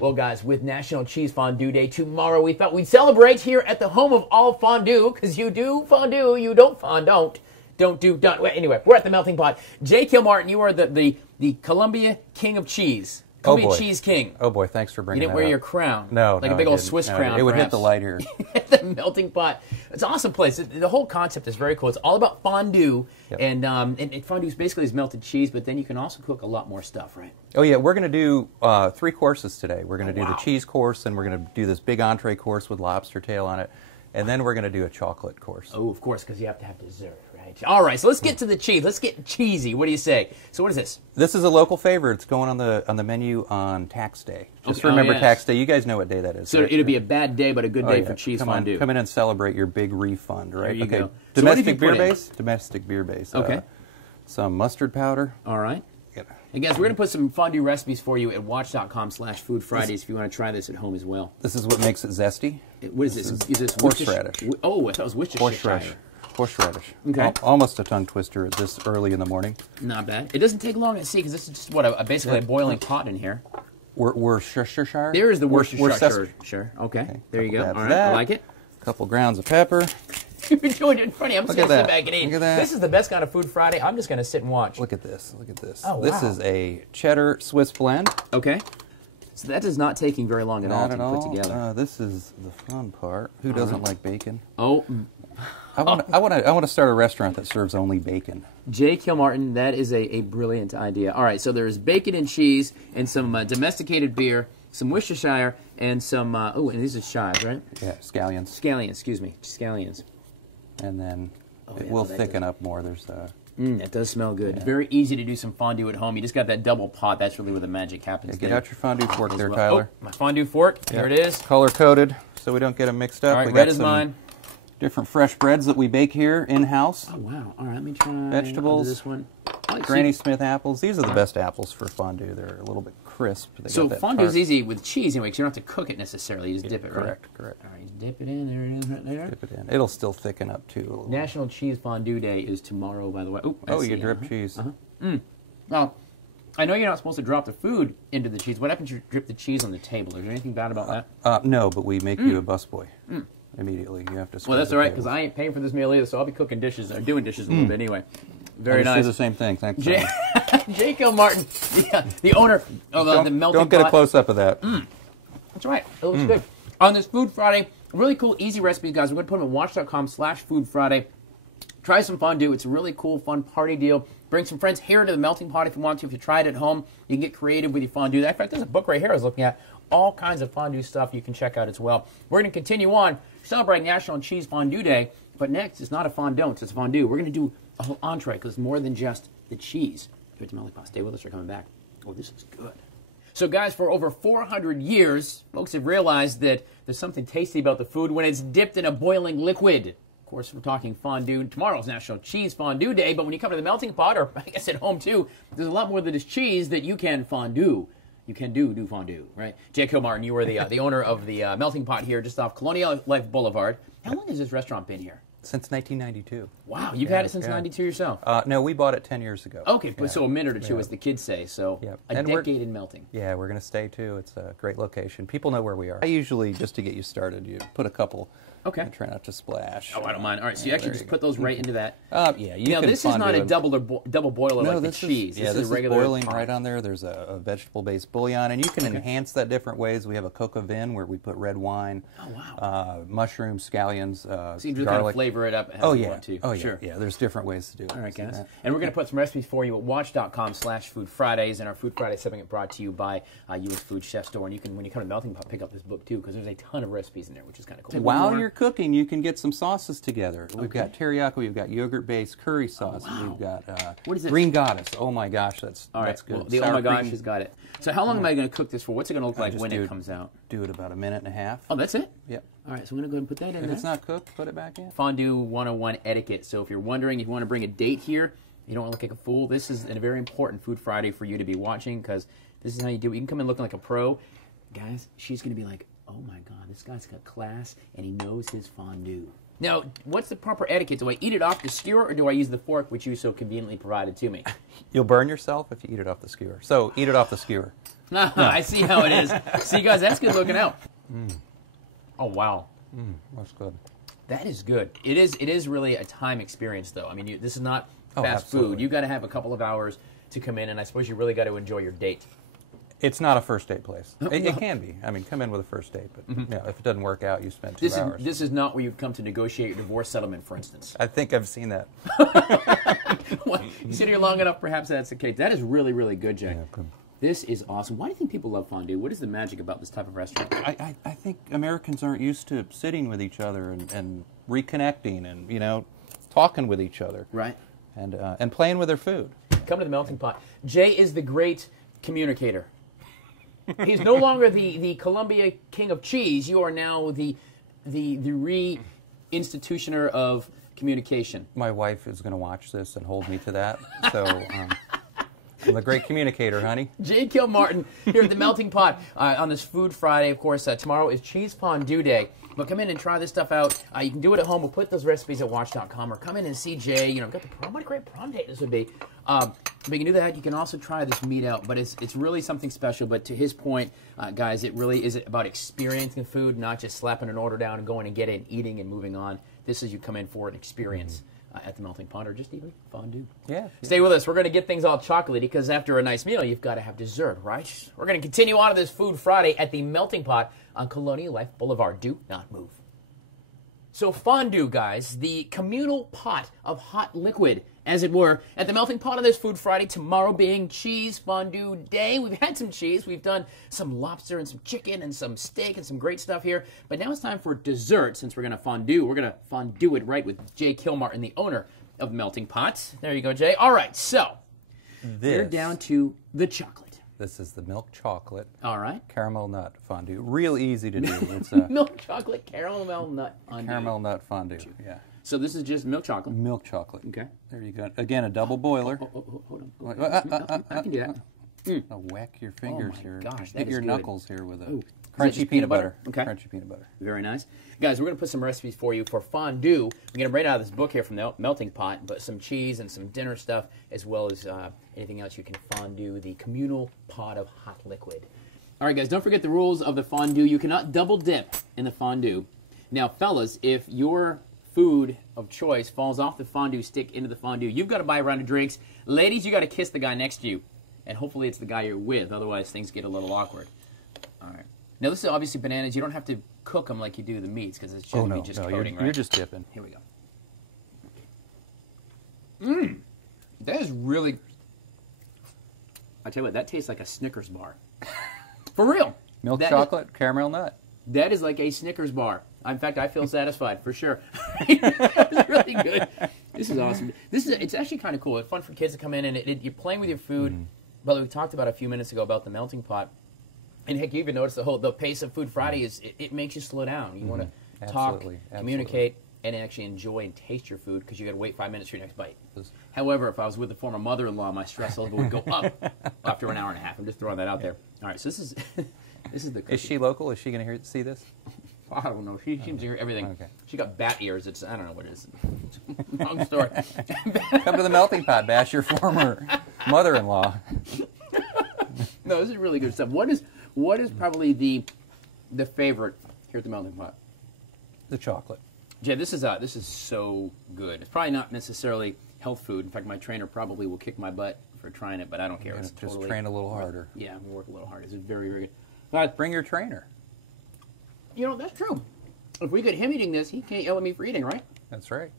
Well, guys, with National Cheese Fondue Day tomorrow, we thought we'd celebrate here at the home of all fondue, because you do fondue, you don't fondant. Don't. Anyway, we're at the Melting Pot. J. Kilmartin, you are the Columbia King of Cheese. Columbia Cheese King. Oh boy, thanks for bringing that up. You didn't wear your crown. No, like a big old Swiss crown. It would hit the light here. The Melting Pot. It's an awesome place. The whole concept is very cool. It's all about fondue, and fondue is basically is melted cheese, but then you can also cook a lot more stuff, right? Oh yeah, we're going to do 3 courses today. We're going to do the cheese course, and we're going to do this big entree course with lobster tail on it, and then we're going to do a chocolate course. Oh, of course, because you have to have dessert, right? All right, so let's get to the cheese. Let's get cheesy. What do you say? So what is this? This is a local favorite. It's going on the menu on Tax Day. Just remember Tax Day. You guys know what day that is. So right? It'll be a bad day, but a good day for cheese fondue. Come in and celebrate your big refund, right? There you go. Domestic beer base. Domestic beer base. Okay. Some mustard powder. All right. Hey guys, we're going to put some fondue recipes for you at watch.com/foodfridays if you want to try this at home as well. This is what makes it zesty. What is this? Is this horseradish? Oh, I thought it was Worcestershire. Horseradish. Okay. Almost a tongue twister this early in the morning. Not bad. It doesn't take long to see because this is just what basically a boiling pot in here. Worcestershire. There is the Worcestershire. Sure. Okay. There you go. All right. I like it. A couple grounds of pepper. You're doing it funny. I'm just going to sit back and eat. Look at that. This is the best kind of Food Friday. I'm just going to sit and watch. Look at this. Look at this. Oh, this is a cheddar Swiss blend. Okay. So that is not taking very long at all to put together. This is the fun part. Who doesn't like bacon? Oh. I want to start a restaurant that serves only bacon. J. Kilmartin, that is a brilliant idea. All right, so there's bacon and cheese and some domesticated beer, some Worcestershire, and some, and these are chives, right? Yeah, scallions. Scallions, excuse me. Scallions. And then it will thicken up more. There's it does smell good. Yeah. Very easy to do some fondue at home. You just got that double pot. That's really where the magic happens. Get out your fondue fork there, Tyler. Oh, my fondue fork. There it is. Color-coded so we don't get them mixed up. All right, we red got is mine. Different fresh breads that we bake here in-house. Oh, wow. All right, let me try vegetables. This one. Granny Smith apples. These are the best apples for fondue. They're a little bit crisp. So fondue is easy with cheese anyway, because you don't have to cook it necessarily. You just dip it, right? Correct. All right, you dip it in. There it is right there. Dip it in. It'll still thicken up, too. A little National Cheese Fondue Day is tomorrow, by the way. You drip cheese. Now, I know you're not supposed to drop the food into the cheese. What happens if you drip the cheese on the table? Is there anything bad about that? No, but we make you a busboy. Immediately, you have to. Well, that's all right because I ain't paying for this meal either, so I'll be cooking dishes or doing dishes a little bit anyway. Very nice. Do the same thing. Thanks. J. Kilmartin, the owner of the Melting Pot. Don't get a close up of that. That's right. It looks good. On this Food Friday, really cool, easy recipes, guys. We're going to put them at watch.com/foodfriday. Try some fondue. It's a really cool, fun party deal. Bring some friends here to the Melting Pot if you want to. If you try it at home, you can get creative with your fondue. In fact, there's a book right here I was looking at. All kinds of fondue stuff you can check out as well. We're going to continue on celebrating National Cheese Fondue Day, but next it's not a fondant, it's a fondue. We're going to do a whole entree because it's more than just the cheese. Here at the Melting Pot. Stay with us. We're coming back. Oh, this is good. So, guys, for over 400 years, folks have realized that there's something tasty about the food when it's dipped in a boiling liquid. Of course, we're talking fondue. Tomorrow's National Cheese Fondue Day, but when you come to the Melting Pot, or I guess at home too, there's a lot more than just cheese that you can fondue. You can do fondue, right? J. Kilmartin, you are the owner of the Melting Pot here just off Colonial Life Boulevard. How long has this restaurant been here? Since 1992. Wow, you've had it since 92 yourself? No, we bought it 10 years ago. Okay, so a minute or two, as the kids say. So a decade in melting. Yeah, we're going to stay, too. It's a great location. People know where we are. I usually, just to get you started, you put a couple. Okay. And try not to splash. Oh, I don't mind. All right, so you actually just put those right into that. Yeah, you now, this is not a double boiler like the cheese. This is a regular boiling pot. Right on there. There's a vegetable-based bouillon, and you can enhance that different ways. We have a coq au vin where we put red wine, mushrooms, scallions, so you just garlic. Kind of flavor it up as you want to. Oh, yeah. Sure. Yeah, there's different ways to do it. All right, guys. And we're going to put some recipes for you at watch.com/foodfridays, and our Food Friday segment brought to you by U.S. Food Chef Store. And you can, when you come to Melting Pot, pick up this book, too, because there's a ton of recipes in there, which is kind of cool. While you're cooking, you can get some sauces together. We've got teriyaki, we've got yogurt-based curry sauce, we've got what is it? Green Goddess. Oh my gosh, that's good. Well, the oh my gosh has got it. So how long am I going to cook this for? What's it going to look like when it comes out? Do it about a minute and a half. Oh, that's it? Yep. All right, so I'm going to go ahead and put that in there. If it's not cooked, put it back in. Fondue 101 etiquette. So if you're wondering if you want to bring a date here, you don't want to look like a fool, this is a very important Food Friday for you to be watching because this is how you do it. You can come in looking like a pro. Guys, she's going to be like, oh my God, this guy's got class and he knows his fondue. Now, what's the proper etiquette? Do I eat it off the skewer, or do I use the fork which you so conveniently provided to me? You'll burn yourself if you eat it off the skewer. So eat it off the skewer. I see how it is. See, guys, that's good looking out. Oh, wow. That's good. That is good. It is really a time experience, though. I mean, this is not fast absolutely. food. You got to have a couple of hours to come in, and I suppose you really got to enjoy your date. It's not a first date place. It can be. I mean, come in with a first date, but if it doesn't work out, you spend 2 hours. This is not where you come to negotiate your divorce settlement, for instance. I think I've seen that. Well, you sit here long enough, perhaps that's the case. That is really, really good, Jay. Yeah, good. This is awesome. Why do you think people love fondue? What is the magic about this type of restaurant? I think Americans aren't used to sitting with each other and reconnecting and, talking with each other. Right. And playing with their food. Come to the melting pot. Jay is the great communicator. He's no longer the Columbia king of cheese. You are now the re-institutioner of communication. My wife is going to watch this and hold me to that. So I'm the great communicator, honey. Jay Kilmartin here at the Melting Pot on this Food Friday. Of course, tomorrow is Cheese Fondue Day. But come in and try this stuff out. You can do it at home. We'll put those recipes at WACH.com, or come in and see Jay. We've got the prom. What a great prom date this would be. But you can do that. You can also try this meat out. But it's really something special. But to his point, guys, it really is about experiencing food, not just slapping an order down and going and getting it and eating and moving on. This is you come in for an experience. At the Melting Pot, or just even fondue. Yeah. Stay with us. We're going to get things all chocolatey, because after a nice meal, you've got to have dessert, right? We're going to continue on to this Food Friday at the Melting Pot on Colonial Life Boulevard. Do not move. So fondue, guys, the communal pot of hot liquid, as it were, at the Melting Pot on this Food Friday, tomorrow being Cheese Fondue Day. We've had some cheese. We've done some lobster and some chicken and some steak and some great stuff here. But now it's time for dessert. Since we're going to fondue, we're going to fondue it right with Jay Kilmartin, the owner of Melting Pot. There you go, Jay. All right, so we're down to the chocolate. This is the milk chocolate. All right. Caramel nut fondue. Real easy to do. It's milk chocolate caramel nut fondue. Caramel nut fondue, yeah. So this is just milk chocolate. Milk chocolate. Okay. There you go. Again, a double boiler. Hold on. I can do that. I'll whack your fingers here. Gosh, that hit is your good. knuckles here with a Is it crunchy peanut butter. Okay. Crunchy peanut butter. Very nice. Guys, we're going to put some recipes for you for fondue. We're going to right out of this book here from the Melting Pot, but some cheese and some dinner stuff, as well as anything else you can fondue, the communal pot of hot liquid. All right, guys, don't forget the rules of the fondue. You cannot double dip in the fondue. Now, fellas, if your food of choice falls off the fondue stick into the fondue, you've got to buy a round of drinks. Ladies, you got to kiss the guy next to you, and hopefully it's the guy you're with. Otherwise, things get a little awkward. All right. Now, this is obviously bananas. You don't have to cook them like you do the meats, because it's just coating, right? You're just dipping. Here we go. That is really... I tell you what, that tastes like a Snickers bar. For real. Milk chocolate, caramel nut. That is like a Snickers bar. In fact, I feel satisfied, for sure. It's really good. This is awesome. It's actually kind of cool. It's fun for kids to come in, and you're playing with your food. But we talked about a few minutes ago about the melting pot. And heck, you even notice the pace of Food Friday is it makes you slow down. You want to talk, communicate, and actually enjoy and taste your food, because you got to wait 5 minutes for your next bite. However, if I was with a former mother-in-law, my stress level would go up after an hour and a half. I'm just throwing that out there. All right, so this is the cookie. Is she local? Is she going to see this? I don't know. She seems to hear everything. Okay. She got bat ears. I don't know what it is. Long story. Come to the Melting Pot, bash your former mother-in-law. No, this is really good stuff. What is probably the favorite here at the Melting Pot? The chocolate. Jay, this is so good. It's probably not necessarily health food. In fact, my trainer probably will kick my butt for trying it, but I don't care. It's just train a little harder. Yeah, we'll work a little harder. It's very, very good. But bring your trainer. That's true. If we get him eating this, he can't yell at me for eating, right? That's right.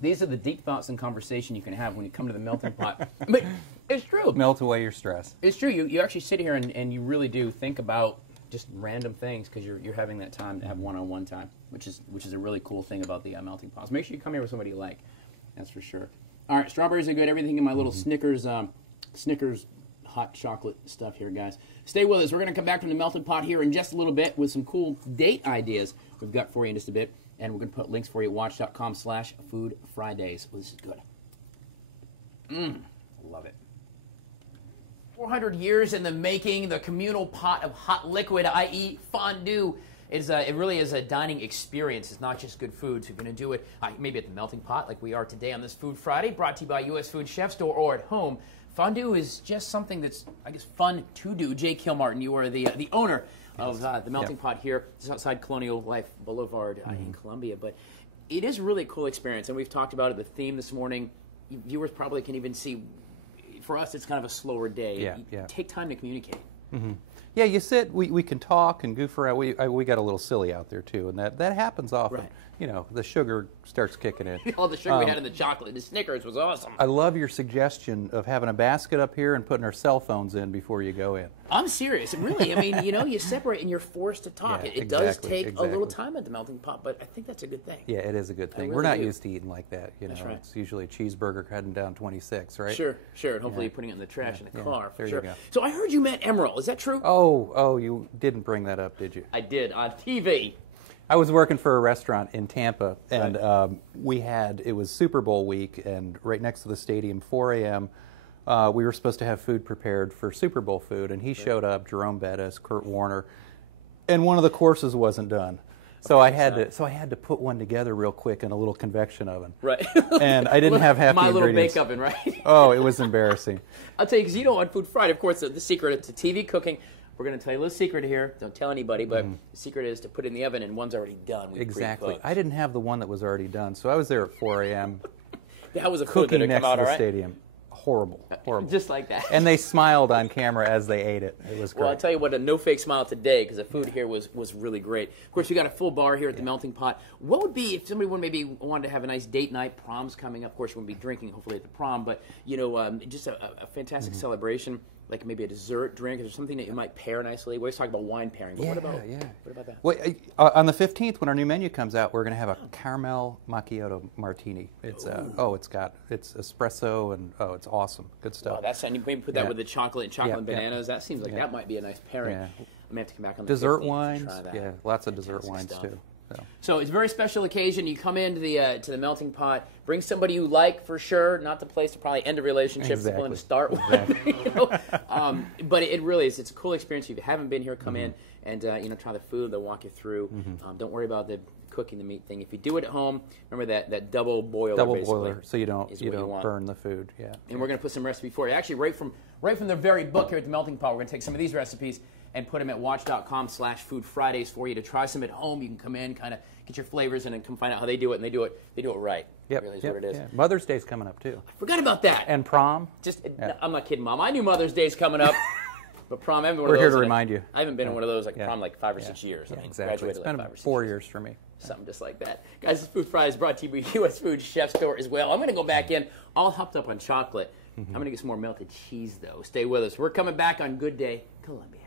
These are the deep thoughts and conversation you can have when you come to the Melting Pot. But it's true. Melt away your stress. It's true. You actually sit here and you really do think about just random things, because you're having that time to have one-on-one time, which is a really cool thing about the Melting Pot. So make sure you come here with somebody you like. That's for sure. All right, strawberries are good. Everything in my little Snickers hot chocolate stuff here, guys. Stay with us. We're going to come back from the Melting Pot here in just a little bit with some cool date ideas we've got for you in just a bit. And we're going to put links for you at watch.com/foodfridays. This is good. Love it. 400 years in the making, the communal pot of hot liquid, i.e. fondue. it really is a dining experience. It's not just good food. So you're going to do it maybe at the melting pot like we are today on this Food Friday, brought to you by U.S. Food Chef Store or at home. Fondue is just something that's, I guess, fun to do. Jay Kilmartin, you are the owner of the melting pot here just outside Colonial Life Boulevard in Columbia. But it is really a cool experience, and we've talked about it. The theme this morning, viewers probably can even see, for us, it's kind of a slower day. Take time to communicate. Yeah, you sit, we can talk and goof around. We got a little silly out there, too, and that happens often. Right. You know, the sugar starts kicking in. All the sugar we had in the chocolate. The Snickers was awesome. I love your suggestion of having a basket up here and putting our cell phones in before you go in. I'm serious. Really, I mean, you separate and you're forced to talk. Yeah, it does take a little time at the melting pot, but I think that's a good thing. Yeah, it is a good thing. Really We're not do. used to eating like that. That's right. It's usually a cheeseburger heading down 26, right? Sure. And hopefully you're putting it in the trash in the car, for there sure. you go. So I heard you met Emerald. Is that true? Oh, you didn't bring that up, did you? I did, on TV. I was working for a restaurant in Tampa, and it was Super Bowl week, and right next to the stadium, 4 a.m., we were supposed to have food prepared for Super Bowl food, and he showed up, Jerome Bettis, Kurt Warner, and one of the courses wasn't done. So I had to put one together real quick in a little convection oven. Right. And I didn't have half the ingredients. My little bake oven, right? Oh, it was embarrassing. I'll tell you, because on Food Friday, of course, the secret to TV cooking, we're going to tell you a little secret here. Don't tell anybody, but the secret is to put it in the oven, and one's already done. Exactly. I didn't have the one that was already done, so I was there at 4 a.m. How was the food? cooking Did it next come out to the all right? stadium. Horrible. Just like that. And they smiled on camera as they ate it. It was great. Well, I'll tell you what, a no-fake smile today, because the food here was really great. Of course, we got a full bar here at the Melting Pot. What would be, if somebody maybe wanted to have a nice date night, prom's coming up, of course, you wouldn't be drinking, hopefully, at the prom, but, just a fantastic celebration, like maybe a dessert drink, or something that you might pair nicely. We always talk about wine pairing, but what about that? Well, on the 15th, when our new menu comes out, we're going to have a caramel macchiato martini. It's it's espresso, and it's awesome. Good stuff. Oh, and you maybe put that with the chocolate and bananas. That seems like that might be a nice pairing. Yeah. I may have to come back on the Dessert 15th wines, to try that. yeah, lots of dessert wines stuff. too. So it's a very special occasion. You come into the melting pot, bring somebody you like for sure. Not the place to probably end a relationship, Exactly. to start with. But it really is. It's a cool experience. If you haven't been here, come in and try the food. They'll walk you through. Don't worry about the cooking the meat thing. If you do it at home, remember that double boiler. So you don't burn the food. Yeah. And we're going to put some recipe for you. Actually, right from the very book here at the Melting Pot, we're going to take some of these recipes and put them at WACH.com/Food Fridays for you to try some at home. You can come in, kind of get your flavors, and then come find out how they do it, and they do it right. Yep. Really is what it is. Yeah. Mother's Day's coming up too. Forgot about that. And prom. I'm not kidding, Mom. I knew Mother's Day's coming up, but prom. I haven't been one We're of here those to remind you. I haven't been in one of those prom 5 or 6 years. Yeah, I exactly. graduated It's been 5 or 6 4 years. years for me. Something just like that. Guys, this Food Friday is brought to you by U.S. Food Chef Store as well. I'm going to go back in, all hopped up on chocolate. I'm going to get some more melted cheese, though. Stay with us. We're coming back on Good Day, Columbia.